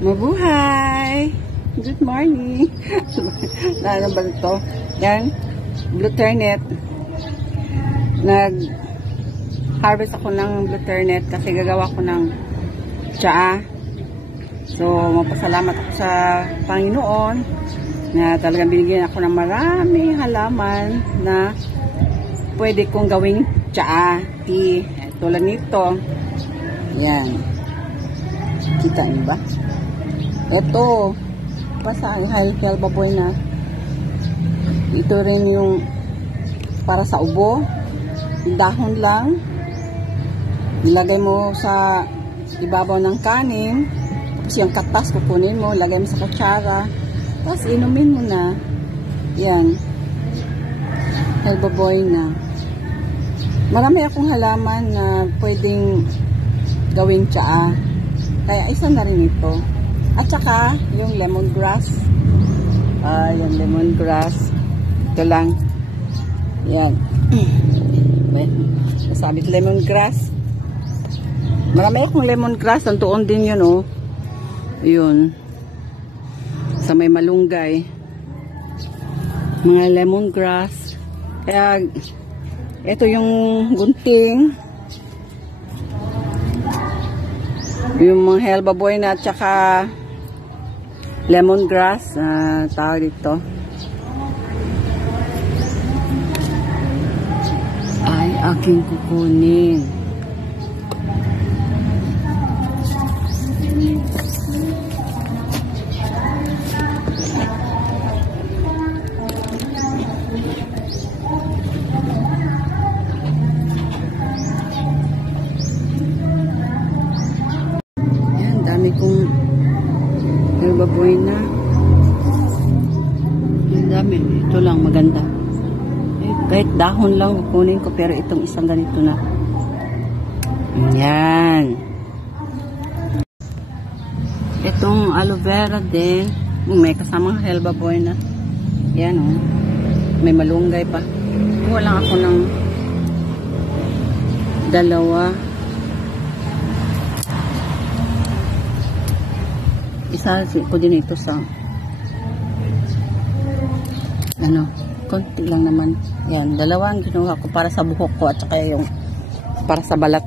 Mabuhay! Good morning! Ano ba ito? Yan, blue turnip. Nag-harvest ako ng blue turnip kasi gagawa ko ng tsaa. So, mapasalamat ako sa Panginoon na talagang binigyan ako ng maraming halaman na pwede kong gawing tsaa. Tulad nito. Yan. Kita niyo ba? Ito, pasang baboy na. Ito rin yung para sa ubo. Yung dahon lang. Ilagay mo sa ibabaw ng kanin. Tapos yung katas kukunin mo, ilagay mo sa kutsara. Tapos inumin mo na. Yan. Baboy na. Marami akong halaman na pwedeng gawin tsaa. Kaya isa na rin ito. At saka, yung lemongrass. Yung lemongrass. Ito lang. Yan. Nasabit lemongrass. Marami akong lemongrass. Ang tuon din yun, oh. Yun. Sa may malunggay. Mga lemongrass. Kaya, ito yung gunting. Yung mga helbaboy na at saka lemongrass, tawag dito. Ay, aking kukunin. Kung baboy na ang dami, ito lang maganda kahit dahon lang kukunin ko, pero itong isang ganito na yan. Itong aloe vera din, may kasamang helbaboy na yan, oh. May malunggay pa. Kuha lang ako ng dalawa. Isa ko din ito sa konti lang naman. Yan, dalawa ang ginawa ko para sa buhok ko at saka yung para sa balat.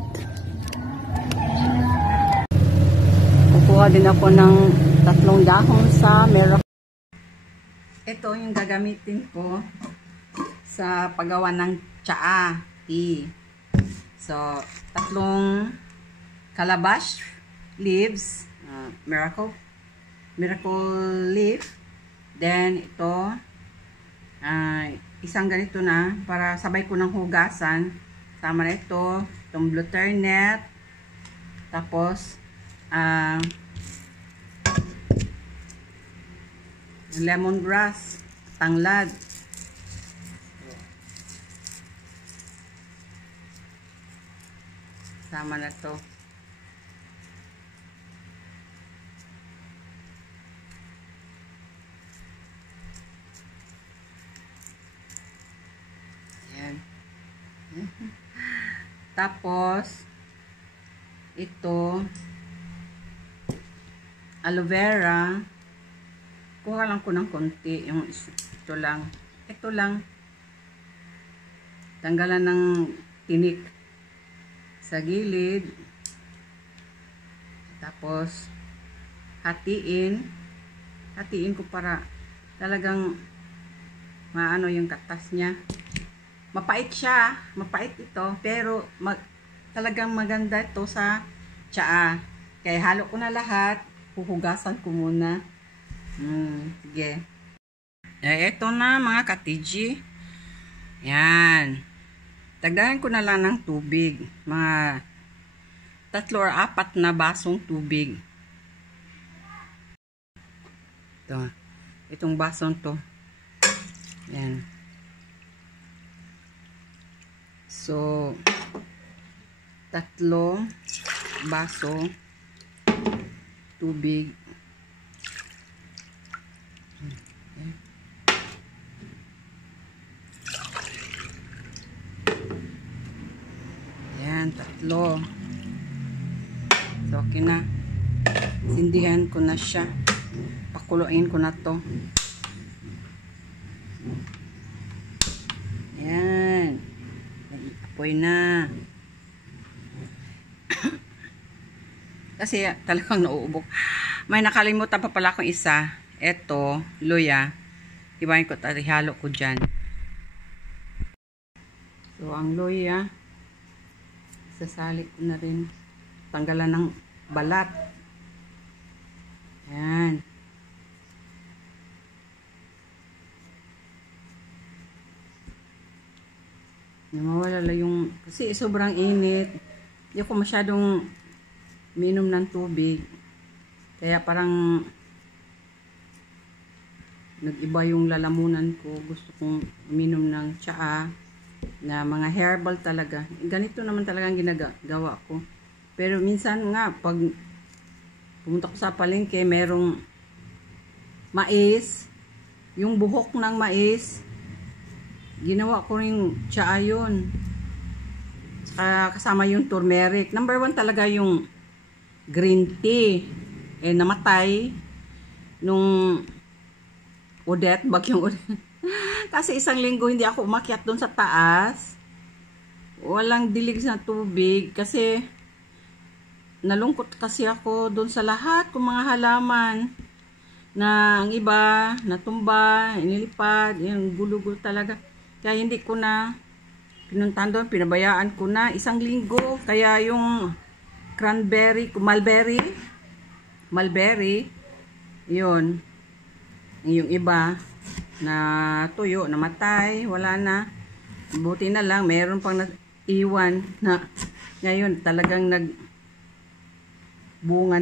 Kukuha din ako ng 3 dahon sa miracle. Ito yung gagamitin ko sa paggawa ng tsaa, tea. So, 3 calabash leaves, miracle leaf. Then ito isang ganito na para sabay ko ng hugasan. Tama na ito, itong blue turnip. Tapos lemongrass, tanglad. Sama na to. Tapos ito aloe vera, kuha lang ko ng konti, yung ito lang tanggalan ng tinik sa gilid, tapos hatiin ko para talagang maano yung katas niya. Mapait siya, mapait ito, pero talagang maganda ito sa tsaa. Kaya halo ko na lahat, huhugasan ko muna. Sige. Ito na mga katiji. Yan. Dagdagan ko na lang ng tubig. Mga 3 or 4 na basong tubig. Ito. Itong basong to. Yan. So, 3 baso tubig. Yan, 3. So, okay na. Sindihan ko na siya. Pakuluin ko na to. Yan. Nag-apoy na. Kasi talagang nauubok. May nakalimutan pa pala akong isa. Ito, luya. Hibahin ko, halo ko dyan. So, ang luya, sasali ko na rin. Tanggalan ng balat. Yan. Mawala lang yung, kasi sobrang init. Hindi ako masyadong minom ng tubig. Kaya parang nag-iba yung lalamunan ko. Gusto kong minom ng tsaa na mga herbal talaga. Ganito naman talaga ang ginagawa ko. Pero minsan nga, pag pumunta ko sa palengke, merong mais. Yung buhok ng mais, ginawa ko rin tsaa yun. Saka kasama yung turmeric. Number 1 talaga yung green tea. Namatay nung Odette, bagyong Odette. Kasi isang linggo hindi ako umakyat doon sa taas. Walang dilig na tubig kasi nalungkot kasi ako doon sa lahat ng mga halaman na ang iba natumba, inilipad, yung gulo-gulo talaga. Kaya hindi ko na pinuntahan doon, pinabayaan ko na isang linggo. Kaya yung cranberry, mulberry, yun. Yung iba na tuyo, namatay, wala na. Buti na lang, mayroon pang iwan na ngayon talagang nagbunga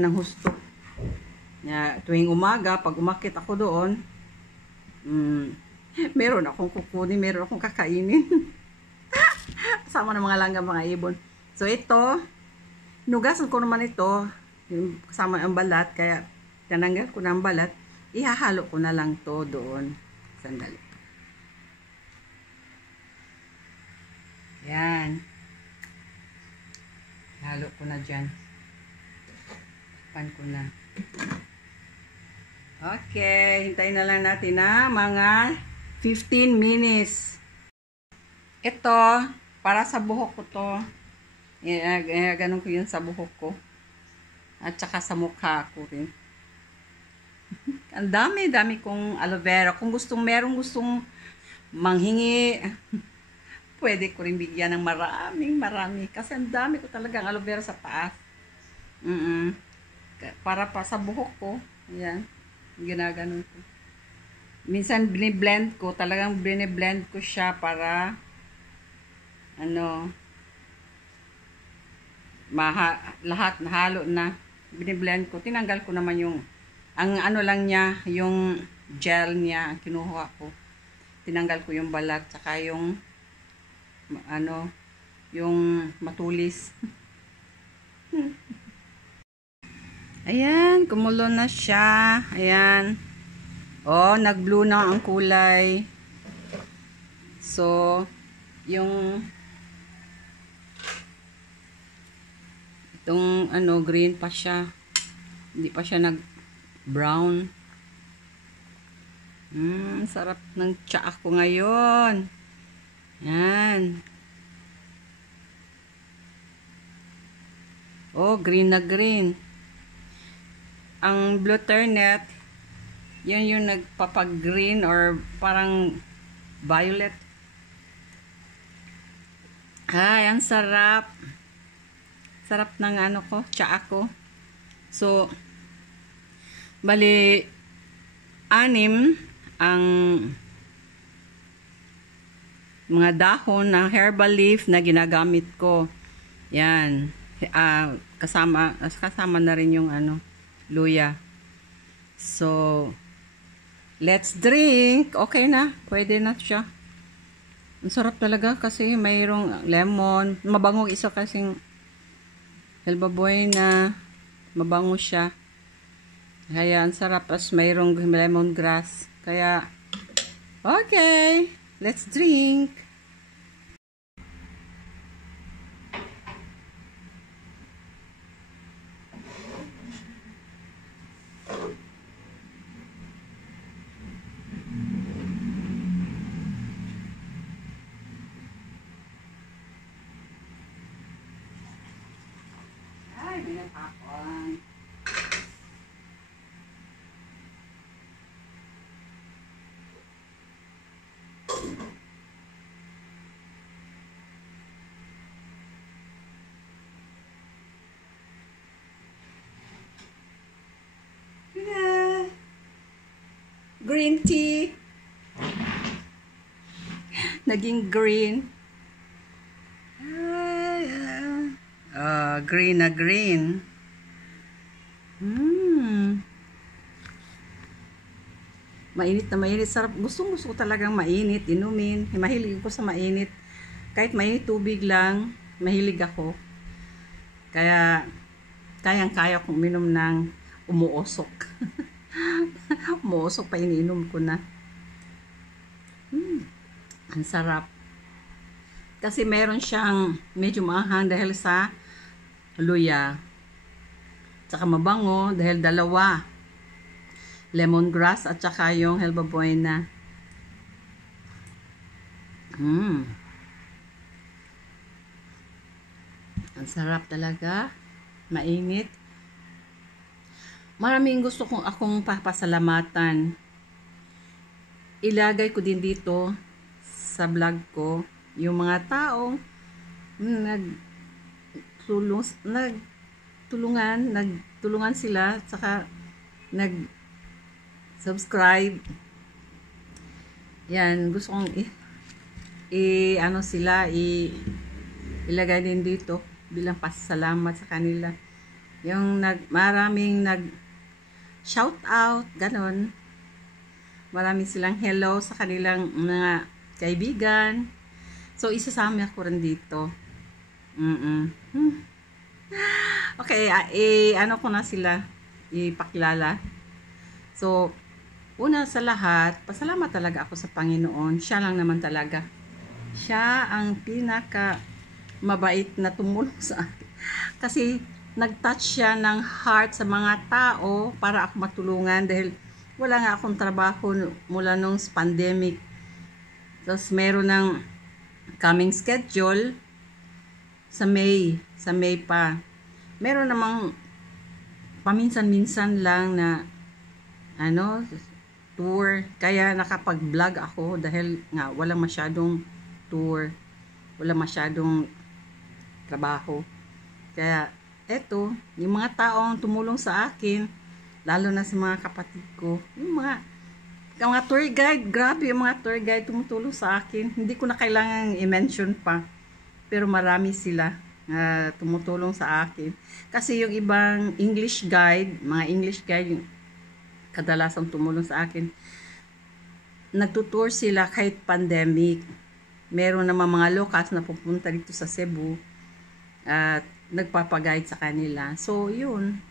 ng husto. Tuwing umaga, pag umakit ako doon, meron akong kukunin, meron akong kakainin. Kasama ng mga langgam, mga ibon. So ito, nugasan ko naman ito, kasama ang balat, kaya tinanggal ko ng balat. Ihahalo ko na lang to doon. Sandali. Yan. Halo ko na dyan. Pan ko na. Okay. Hintayin na lang natin na mga 15 minutes. Ito, para sa buhok ko to. Ganun ko yun sa buhok ko. At saka sa mukha ko rin. Ang dami kong aloe vera. Kung merong gustong manghingi, pwede ko rin bigyan ng marami. Kasi ang dami ko talagang aloe vera sa taas. Para pa sa buhok ko. Ayan. Ginaganon ko. Minsan biniblend ko. Talagang biniblend ko siya para lahat nahalo na. Biniblend ko. Tinanggal ko naman yung ang lang niya, yung gel niya, kinuha ko. Tinanggal ko yung balat, saka yung yung matulis. Ayan, kumulo na siya. Ayan. Oh, nag-blue na ang kulay. So, itong green pa siya. Hindi pa siya brown. Sarap ng tsaa ko ngayon. Yan. Oh, green na green. Ang blue turnip, yun yung nagpapag-green or parang violet. Ay, ang sarap. Sarap ng tsaa ko. So, bali, 6 ang mga dahon ng herbal leaf na ginagamit ko. Yan. Kasama na rin yung luya. So, let's drink. Okay na. Pwede na siya. Ang sarap talaga kasi mayroong lemon. Mabango isa kasing helbaboy na mabango siya. Kaya, ang sarap. As mayroong lemongrass. Kaya, okay. Let's drink. hapon. Green tea. Naging green. Green na green. Mainit na mainit. Sarap. Gusto ko talagang mainit. Inumin. Mahilig ko sa mainit. Kahit mainit tubig lang, mahilig ako. Kaya, kayang-kaya kong minom ng umuusok. Umuusok pa iniinom ko na. Ang sarap. Kasi meron siyang medyo maanghang dahil sa luya. Tsaka mabango dahil dalawa. Lemongrass at saka yung Helbabuena. Ang sarap talaga. Mainit. Maraming gusto kong akong papasalamatan. Ilagay ko din dito sa vlog ko yung mga taong nagtulungan sila, saka nag-subscribe. Yan, gusto kong ilagay din dito bilang pasasalamat sa kanila. Yung maraming shout out, ganon. Maraming silang hello sa kanilang mga kaibigan. So, isasama ako rin dito. Okay, ano ko na sila ipakilala. So, una sa lahat, pasalamat talaga ako sa Panginoon. Siya lang naman talaga. Siya ang pinaka mabait na tumulong sa akin. Kasi, nag-touch siya ng heart sa mga tao para ako matulungan dahil wala nga akong trabaho mula nung pandemic. Tapos meron ng coming schedule sa May pa. Meron namang paminsan-minsan lang na tour. Kaya nakapag-vlog ako dahil nga wala masyadong tour. Wala masyadong trabaho. Kaya eto, yung mga taong tumulong sa akin, lalo na sa mga kapatid ko, yung mga tour guide, grabe yung mga tour guide tumutulong sa akin. Hindi ko na kailangan i-mention pa. Pero marami sila tumutulong sa akin. Kasi yung ibang English guide, mga English guide, yung kadalasang tumulong sa akin, nagtutour sila kahit pandemic. Meron naman mga locals na pupunta dito sa Cebu at nagpapaguide sa kanila. So, yun.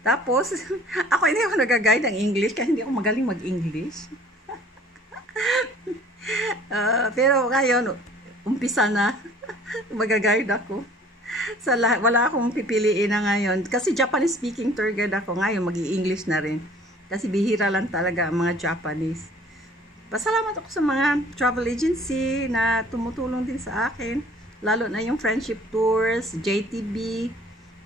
Tapos, ako hindi ako nag-guide ng English kasi hindi ako magaling mag-English. Pero ngayon, umpisa na. Mag-guide ako. Sa lahat, wala akong pipiliin na ngayon. Kasi Japanese speaking tour guide ako. Ngayon, mag-i-English na rin. Kasi bihira lang talaga ang mga Japanese. Pasalamat ako sa mga travel agency na tumutulong din sa akin. Lalo na yung Friendship Tours, JTB.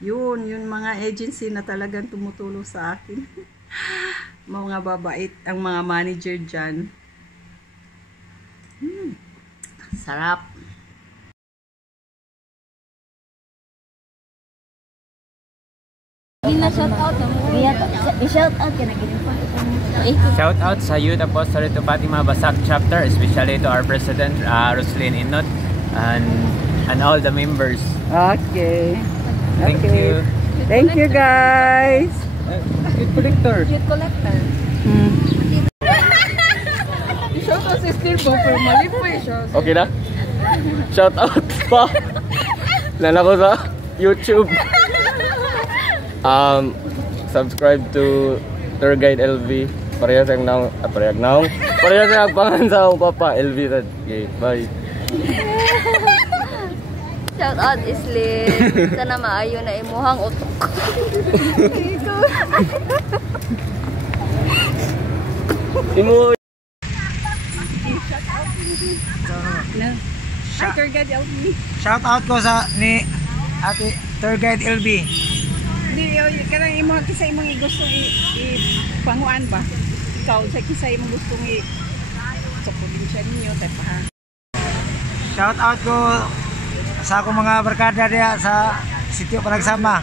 Yun mga agency na talagang tumutulong sa akin. Mga babait ang mga manager dyan. Sarap. Shout out sa Youth Apostolate to Fatima Basak chapter, especially to our president Roslyn Inot and all the members. Okay. Thank you. Thank you guys. Youth collector. Shout out sa Steve po, pero mali po siya. Okay na? Shout out pa. Lala ko sa YouTube. Subscribe to Tour Guide LV. Parehas ang naong, parehas ang pangan sa akong papa, LV. Okay, bye. Shout out Islin. Sana maayo na imuhang utok. Imo. Hi, Tour Guide LV. Shout out ko sa ni Ate Tour Guide LB. kanang imo kisa imong gusto ipanguan ba? Ikaw sa kisa imong gustong sa probinsya ninyo tay pa. Shout out ko sa akong mga barkada diya sa sitio Panagsama.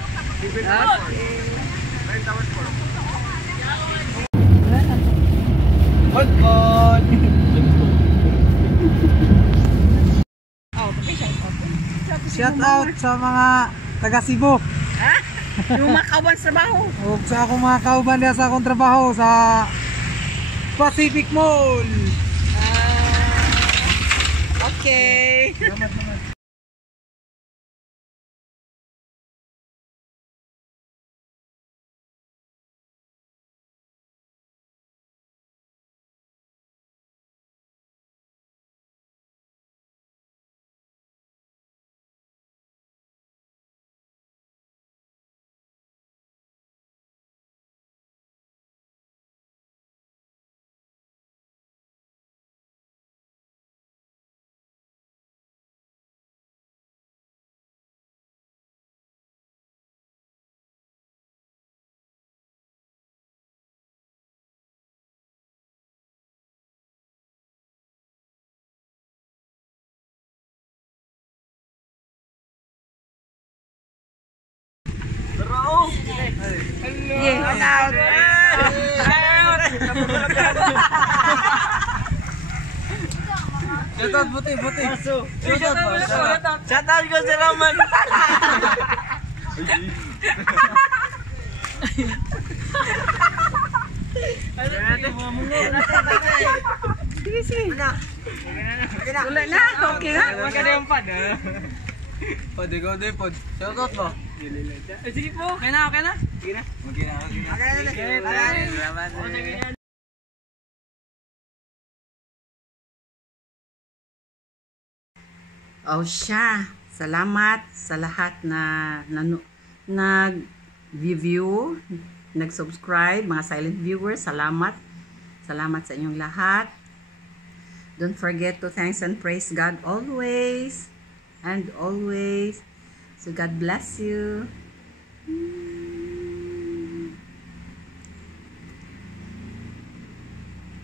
Pod. Shout out sa mga taga Cebu. Yung mga kauban sa trabaho. O sa akong mga kauban diya sa akong trabaho sa Pacific Mall. Okay. Shoutout buti. Shoutout ko si Roman. Wala na, okay na. Pod. Shoutout mo. Sige po, okay na. Sige na. Siya. Salamat sa lahat na nag-view, nag-subscribe, mga silent viewers. Salamat sa inyong lahat. Don't forget to thanks and praise God always and always. So God bless you.